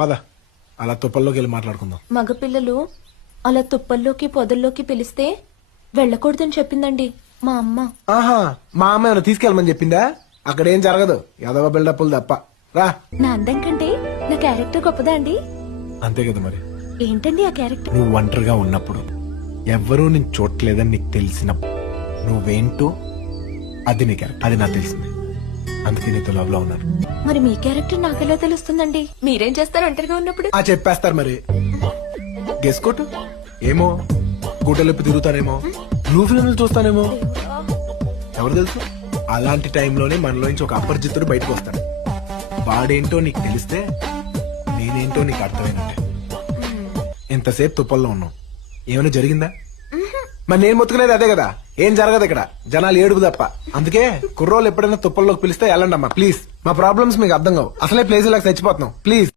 పద అలా తుప్పల్లోకి వెళ్ళి మాట్లాడుకుందాం. మగపిల్లలు అలా తుప్పల్లోకి పొదల్లోకి పిలిస్తే వెళ్ళకూడదని చెప్పిందండి మా అమ్మ. ఆహా, మా అమ్మ ఏమైనా తీసుకెళ్ళమని చెప్పిందా? అక్కడ ఏం జరగదు, ఎదవ బిల్డప్లు తప్ప. రా. నా అందం కంటే నా క్యారెక్టర్ గొప్పదా అండి? అంతే కదా మరి. ఏంటండి ఆ క్యారెక్టర్? నువ్వు ఒంటరిగా ఉన్నప్పుడు ఎవ్వరూ నేను చూడలేదని నీకు తెలిసినప్పుడు నువ్వేంటో అది నీ క్యారెక్టర్. అది నాకు తెలిసింది, అందుకే నీతో లవ్ లో ఉన్నాను. మరి మీ క్యారెక్టర్ నాకెలా తెలుస్తుందండి? మీరేం చేస్తారు ఒంటరిగా ఉన్నప్పుడు? చెప్పేస్తారు మరి. గెస్ కొట్టు. ఏమో, గుడ్డలెప్పి తిరుగుతానేమో, బ్లూ ఫిల్మ్లు చూస్తానేమో, ఎవరు తెలుసు. అలాంటి టైంలోనే మనలోంచి ఒక అపరిచితుడు బయటకు వస్తాడు. వాడేంటో నీకు తెలిస్తే నేనేంటో నీకు అర్థమైనట్టే. ఎంతసేపు తుప్పల్లో ఉన్నావు, ఏమైనా జరిగిందా? మరి నేను మొత్తుకునేది అదే కదా. ఏం జరగదు ఇక్కడ, జనాలు ఏడుపు తప్ప. అందుకే కుర్రోళ్ళు ఎప్పుడైనా తుప్పల్లోకి పిలిస్తే వెళ్ళండి అమ్మా ప్లీజ్. మా ప్రాబ్లమ్స్ మీకు అర్థం కావు. అసలే ప్లేస్ లాగా చచ్చిపోతున్నాం. ప్లీజ్.